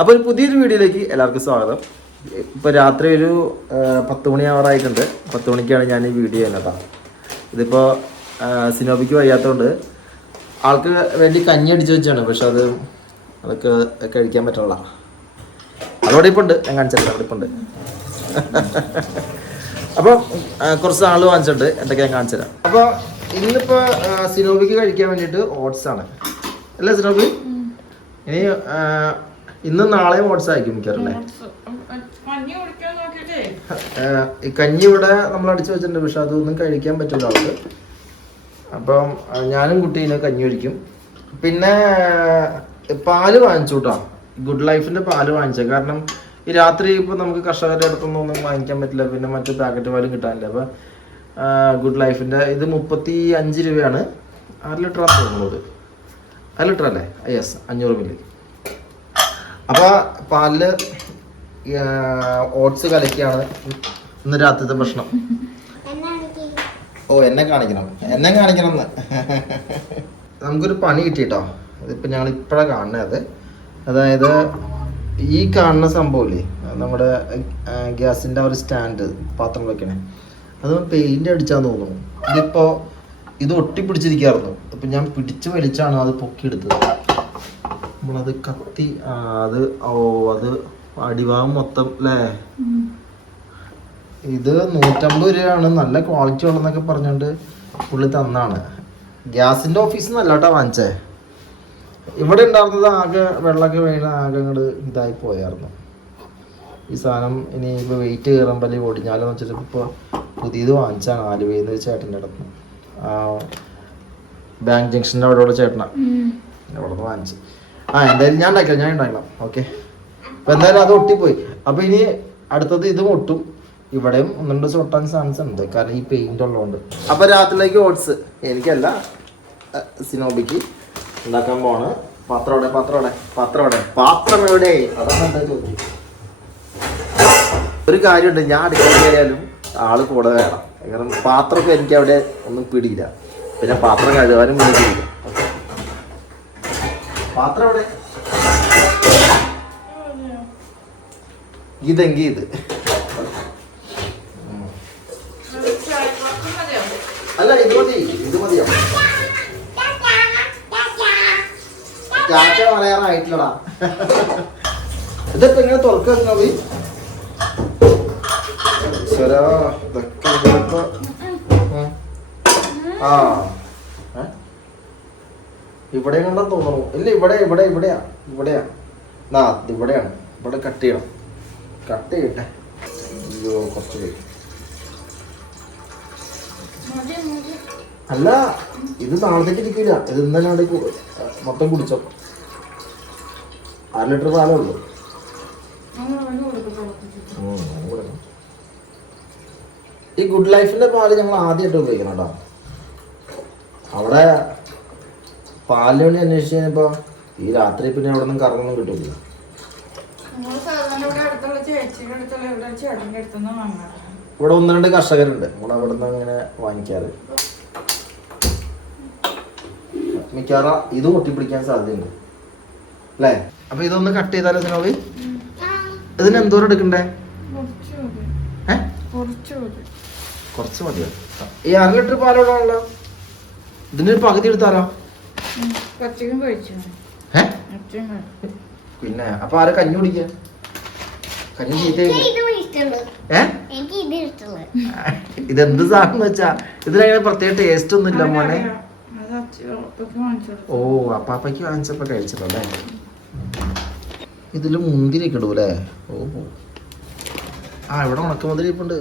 അപ്പോൾ ഒരു പുതിയൊരു വീഡിയോയിലേക്ക് എല്ലാവർക്കും സ്വാഗതം. ഇപ്പൊ രാത്രി ഒരു പത്ത് മണി ആവറായിട്ടുണ്ട് പത്ത് മണിക്കാണ് ഞാൻ ഈ വീഡിയോ ചെയ്യുന്നത് ഇതിപ്പോ ഇതിപ്പോൾ സിനോബിക്ക് വയ്യാത്തതുകൊണ്ട് ആൾക്ക് വേണ്ടി കഞ്ഞി അടിച്ചു വെച്ചാണ്. പക്ഷെ അത് അതൊക്കെ കഴിക്കാൻ പറ്റുള്ള അതോടെ ഇപ്പോൾ ഉണ്ട് ഞാൻ കാണിച്ചില്ല അവിടെ ഇപ്പോൾ ഉണ്ട് അപ്പോൾ കുറച്ച് ആൾ വാങ്ങിച്ചിട്ടുണ്ട്. എന്തൊക്കെ ഞാൻ കാണിച്ചു തരാം. അപ്പോൾ ഇന്നിപ്പോ സിനോബിക്ക് കഴിക്കാൻ വേണ്ടിട്ട് ഓട്സ് ആണ്. അല്ലേ സിനോബി ഇനി ഇന്നും നാളെ ഓട്സ് ആയിരിക്കും മിക്കറല്ലേ ഈ കഞ്ഞി ഇവിടെ നമ്മൾ അടിച്ചു വെച്ചിട്ടുണ്ട് പക്ഷെ അതൊന്നും കഴിക്കാൻ പറ്റില്ല ആൾക്ക് അപ്പം ഞാനും കുട്ടീനെ കഞ്ഞി ഒഴിക്കും പിന്നെ പാൽ വാങ്ങിച്ചു കേട്ടോ ഗുഡ് ലൈഫിന്റെ പാൽ വാങ്ങിച്ചത് കാരണം ഈ രാത്രി ഇപ്പൊ നമുക്ക് കർഷകരുടെ അടുത്തൊന്നും ഒന്നും വാങ്ങിക്കാൻ പറ്റില്ല. പിന്നെ മറ്റു പാക്കറ്റ് പാലും കിട്ടാനില്ല. അപ്പൊ ഗുഡ് ലൈഫിന്റെ ഇത് മുപ്പത്തി അഞ്ച് രൂപയാണ്. അര ലിറ്റർ ആണ് തോന്നുന്നത്. അര ലിറ്റർ അല്ലേ യെസ് അഞ്ഞൂറ് മില്ലി. അപ്പൊ പാലിൽ ഓട്സ് കലക്കിയാണ് ഇന്ന് രാത്രിത്തെ ഭക്ഷണം. ഓ എന്നെ കാണിക്കണം. എന്നെ കാണിക്കണം എന്ന്. നമുക്കൊരു പണി കിട്ടിട്ടോ. അതിപ്പോ ഞങ്ങൾ ഇപ്പഴാ കാണുന്നത് അത്. അതായത് ഈ കാണുന്ന സംഭവമില്ലേ? നമ്മുടെ ഗ്യാസിന്റെ ഒരു സ്റ്റാൻഡ് പാത്രം വെക്കണേ. അത് പെയിന്റ് അടിച്ചാന്ന് തോന്നുന്നു. ഇതിപ്പോ ഇത് ഒട്ടിപ്പിടിച്ചിരിക്കായിരുന്നു. അപ്പൊ ഞാൻ പിടിച്ചു വലിച്ചാണ് അത് പൊക്കിയെടുത്തത്. നമ്മളത് കത്തി അത് ഓ അത് അടിഭാഗം മൊത്തം അല്ലേ ഇത് നൂറ്റമ്പത് രൂപയാണ്. നല്ല ക്വാളിറ്റി ഉള്ളതെന്നൊക്കെ പറഞ്ഞുകൊണ്ട് പുള്ളി തന്നാണ്. ഗ്യാസിന്റെ ഓഫീസിൽ നിന്നല്ല കേട്ടോ വാങ്ങിച്ചേ. ഇവിടെ ഉണ്ടായിരുന്നത് ആകെ വെള്ളമൊക്കെ വീണ ആകെ അങ്ങോട്ട് ഇതായി പോയായിരുന്നു. ഈ സാധനം ഇനി ഇപ്പോൾ വെയിറ്റ് കയറുമ്പോൾ ഒടിഞ്ഞാലോ എന്ന് വെച്ചിട്ട് ഇപ്പോൾ പുതിയത് വാങ്ങിച്ചാണ് ആലുവയിൽ ഒരു ചേട്ടന്റെ അടുത്ത്. ആ ബാങ്ക് ജംഗ്ഷന്റെ അവിടെയുള്ള ചേട്ടനാ. അവിടെ നിന്ന് വാങ്ങിച്ചു. ആ എന്തായാലും ഞാൻ ഉണ്ടാക്കാം ഞാൻ ഉണ്ടാക്കണം ഓക്കെ അപ്പൊ എന്തായാലും അത് ഒട്ടിപ്പോയി. അപ്പൊ ഇനി അടുത്തത് ഇത് ഒട്ടും. ഇവിടെയും ഒന്ന് രണ്ട് ഒട്ടാൻ ചാൻസ് ഉണ്ട്. കാരണം ഈ പെയിന്റ് ഉള്ളതുകൊണ്ട്. അപ്പൊ രാത്രിയിലേക്ക് ഓട്സ് എനിക്കല്ല സിനോബിക്ക് ഉണ്ടാക്കാൻ പോണ് പാത്രോടെ പാത്രോടെ പാത്രോടെ പാത്രം എവിടെ? അതാണ് ഒരു കാര്യമുണ്ട്. ഞാൻ അടുക്കള കയറിയാലും ആൾ കൂടെ വേണം. കാരണം പാത്രമൊക്കെ എനിക്ക് അവിടെ ഒന്നും പിടിയില്ല. പിന്നെ പാത്രം കഴുകാനും പിടിക്കില്ല പാത്രം എവിടെ? ഇതെങ്കി ഇത്. അല്ല ഇത് മതി ഇത് മതിയോ ചാച്ച പറയാറായിട്ടില്ലടാ. ഇതൊക്കെ ഇങ്ങനെ തുറക്കുക. ആ? ഇവിടെ കണ്ടാൽ തോന്നണു. ഇല്ല ഇവിടെ ഇവിടെ ഇവിടെയാ ഇവിടെയാ. നാ ഇവിടെയാണ്. ഇവിടെ കട്ട് ചെയ്യണം. കട്ട് ചെയ്യട്ടെ. അയ്യോ കുറച്ച് പേര് അല്ല ഇത് നാളത്തേക്ക് ഇരിക്കില്ല ഇത് ഇന്നലെ അവിടെ കു- മൊത്തം കുടിച്ചോ. അര ലിറ്റർ പാലേ ഉള്ളൂ. ഈ ഗുഡ് ലൈഫിന്റെ പാൽ ഞങ്ങൾ ആദ്യമായിട്ട് ഉപയോഗിക്കണം കേട്ടോ. അവിടെ വേണ്ടി അന്വേഷിച്ച് കഴിഞ്ഞപ്പോ ഈ രാത്രി പിന്നെ അവിടെ നിന്നും കറങ്ങൊന്നും കിട്ടില്ല ഇവിടെ ഒന്ന് രണ്ട് കർഷകരുണ്ട്. നമ്മൾ അവിടെ നിന്ന് അങ്ങനെ വാങ്ങിക്കാറ്. മിക്കവാറും ഇത് ഒട്ടിപ്പിടിക്കാൻ സാധ്യതയുണ്ട്. അല്ലേ? അപ്പൊ ഇതൊന്ന് കട്ട് ചെയ്താലോ സിനോവി? ഇതിന് എന്തോരം എടുക്കണ്ടേ? കുറച്ച് മതി. കുറച്ച് മതി. കുറച്ച് മതിയോ? ഈ അര ലിറ്റർ പാലോടാണല്ലോ ഇതിന്റെ പകുതി എടുത്താലോ? പിന്നെ അപ്പൊ ആരെ കഞ്ഞി കുടിക്കുക കഞ്ഞി ചീത്ത ഇതെന്ത് സാധനം വെച്ചാ? ഇതിലങ്ങനെ പ്രത്യേക ടേസ്റ്റ് ഒന്നും ഇല്ല മോനെ. ഓ അപ്പാപ്പയ്ക്ക് വാങ്ങിച്ചപ്പോ കഴിച്ചതല്ലേ ഇതിൽ മുന്തിരി ഒക്കെ ഇടൂലേ ഓ. ആ ഇവിടെ ഉണക്കമുന്തിരി ഇപ്പുണ്ട്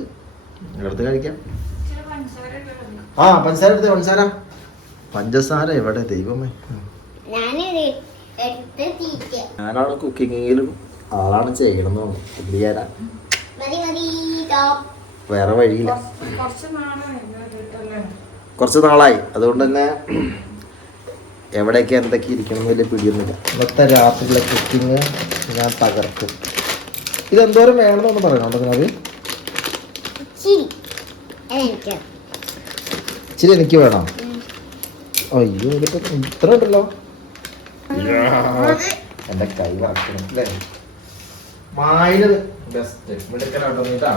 എടുത്ത് കഴിക്കാം. ആ പഞ്ചസാര എടുത്തേ പഞ്ചസാര. പഞ്ചസാര എവിടെ? ദൈവമേ. ഞാനാണ് കുക്കിങ്ങിലും ആളാണ് ചെയ്യണമെന്ന് ടോപ്പ് വേറെ വഴിയില്ല. കുറച്ച് നാളായി കേട്ടല്ലേ കുറച്ച് നാളായി. അതുകൊണ്ട് തന്നെ എവിടെയൊക്കെ എന്തൊക്കെ ഇരിക്കണം വലിയ പിടിയൊന്നുമില്ല. ഇന്നത്തെ രാത്രിയിലെ കുക്കിങ് ഞാൻ തകർക്കും. ഇതെന്തോരം വേണമെന്നൊന്ന് പറയണോ അത് ശരി എനിക്ക് ഇച്ചിരി എനിക്ക് വേണം? അയ്യോ ഇതിപ്പോ ഇത്ര ഉണ്ടല്ലോ. എന്റെ കൈ വാക്കണം അല്ലേ? മായിൽ ബെസ്റ്റ് നീട്ടാ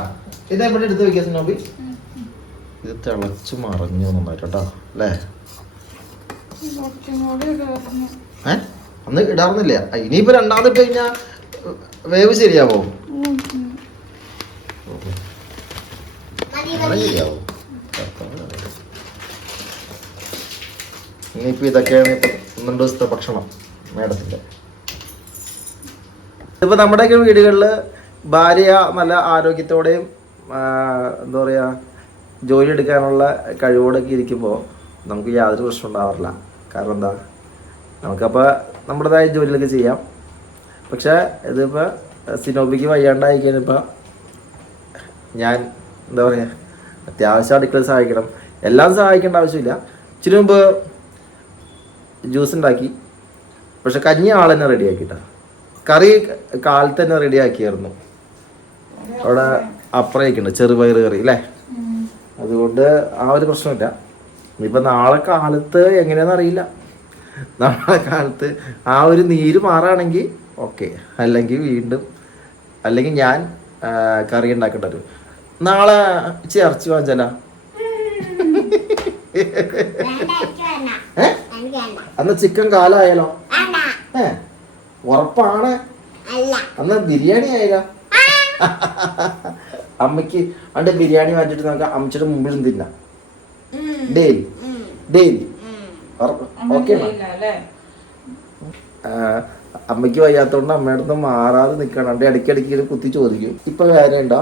ഇത് എവിടെ എടുത്ത് വെക്കുക സിനോബി? ഇത് തിളച്ച് മറിഞ്ഞു നന്നായിട്ടോ കേട്ടോ അല്ലേ? ഏ? അന്ന് ഇടാറുന്നില്ല. ഇനിയിപ്പോ രണ്ടാമത് ഇട്ട് കഴിഞ്ഞാ വേവ് ശരിയാവോ? ശരിയാവും? ഇനിയിപ്പോ ഇതൊക്കെയാണ് ഇപ്പം രണ്ടു ദിവസത്തെ ഭക്ഷണം മേഡത്തിന്റെ ഇപ്പൊ നമ്മുടെയൊക്കെ വീടുകളിൽ ഭാര്യ നല്ല ആരോഗ്യത്തോടെയും എന്താ പറയാ ജോലി എടുക്കാനുള്ള കഴിവോടൊക്കെ ഇരിക്കുമ്പോൾ നമുക്ക് യാതൊരു പ്രശ്നം ഉണ്ടാവാറില്ല. കാരണം എന്താ? നമുക്കപ്പോൾ നമ്മുടേതായ ജോലികളൊക്കെ ചെയ്യാം. പക്ഷേ ഇതിപ്പോൾ സിനോബിക്ക് വയ്യാണ്ടായി കഴിഞ്ഞപ്പോൾ ഞാൻ എന്താ പറയുക അത്യാവശ്യം അടുക്കള സഹായിക്കണം. എല്ലാം സഹായിക്കേണ്ട ആവശ്യമില്ല. ഇച്ചിരി മുമ്പ് ജ്യൂസ് ഉണ്ടാക്കി. പക്ഷെ കഞ്ഞി ആൾ തന്നെ റെഡിയാക്കിട്ടാ കറി കാലത്ത് തന്നെ റെഡിയാക്കിയായിരുന്നു അവിടെ അപ്പറയൊക്കെയുണ്ട് ചെറുപയർ കറി അല്ലേ? അതുകൊണ്ട് ആ ഒരു പ്രശ്നമില്ല. ഇനിയിപ്പോൾ നാളെ കാലത്ത് എങ്ങനെയാണെന്ന് അറിയില്ല. നാളെ കാലത്ത് ആ ഒരു നീര് മാറുകയാണെങ്കിൽ ഓക്കെ അല്ലെങ്കിൽ വീണ്ടും അല്ലെങ്കിൽ ഞാൻ കറി ഉണ്ടാക്കേണ്ട വരും. നാളെ ഇച്ചിരി ഇറച്ചി വാങ്ങിച്ചാലോ? വേണ്ട ഏ? അന്ന് ചിക്കൻ കാലായാലോ? ഏ ഉറപ്പാണ്. അല്ല. അന്ന് ബിരിയാണി ആയാലോ? അമ്മയ്ക്ക് അണ്ട് ബിരിയാണി വാങ്ങിച്ചിട്ട് നമുക്ക് അമ്മച്ചിയുടെ മുമ്പിൽ തിന്നാം ഡെയിലി ഡെയിലി. ഓക്കെ അല്ലേ? അമ്മയ്ക്ക് വയ്യാത്തോണ്ട് അമ്മയുടെ അടുത്ത് മാറാതെ നിൽക്കണം അണ്ട് ഇടയ്ക്കിടയ്ക്ക് ഇത് കുത്തി ചോദിക്കും. ഇപ്പൊ വേറെ ഉണ്ടോ?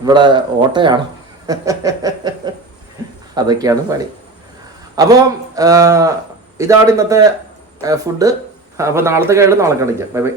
ഇവിടെ ഓട്ടയാണ്? അതൊക്കെയാണ് പണി. അപ്പം ഇതാണ് ഇന്നത്തെ ഫുഡ് അപ്പോൾ നാളത്തെ കഴിഞ്ഞ് നാളെ കാണിക്കാം. Bye bye